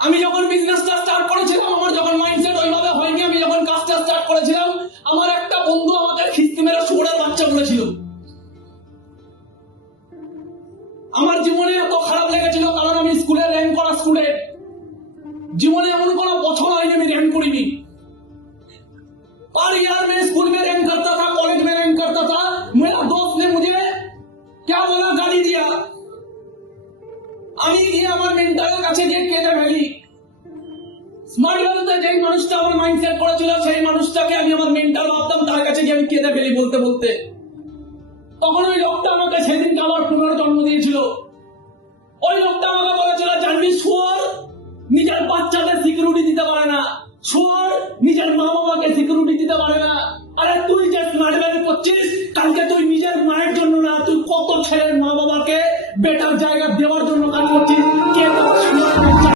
আমি যখন বিজনেসটা স্টার্ট করেছিলাম, আমার যখন মাইন্ডসেট ওইভাবে হয়নি, আমি যখন কাজটা স্টার্ট করেছিলাম, আমার একটা বন্ধু আমাকে খিস্তি মেরে শুয়োরের বাচ্চা বলেছিল। আমার জীবনে এত খারাপ লেগেছিল, কারণ আমি স্কুলে র্যাঙ্ক করা স্টুডেন্ট। জীবনে এমন কোনো বছর হয়নি আমি র্যাঙ্ক করিনি। पर यार मैं स्कूल में रैंक करता था, कॉलेज में रैंक करता था। मेरा दोस्त ने मुझे क्या बोला, गाली दिया। আমি গিয়ে আমার মেন্টারের কাছে গিয়ে কেঁদে ফেলি। স্মার্ট ভ্যালুতে যেই মানুষটা আমার মাইন্ডসেট করেছিল, সেই মানুষটাকে আমি আমার মেন্টার ভাবতাম, তার কাছে গিয়ে আমি কেঁদে ফেলি বলতে বলতে। তখন ওই লোকটা আমাকে সেদিনকে আবার পুনর্জন্ম দিয়েছিল। ওই লোকটা আমাকে বলেছিল, জানবি শুয়োর নিজের বাচ্চাদের সিকিউরিটি দিতে পারে না, শুয়োর নিজের মা বাবাকে সিকিউরিটি দিতে পারে না। আরে তুই যে স্মার্ট ভ্যালু করছিস, কালকে তুই নিজের মায়ের জন্য না, তুই কত ছেলের মা বাবাকে বেটার জায়গা দেওয়ার জন্য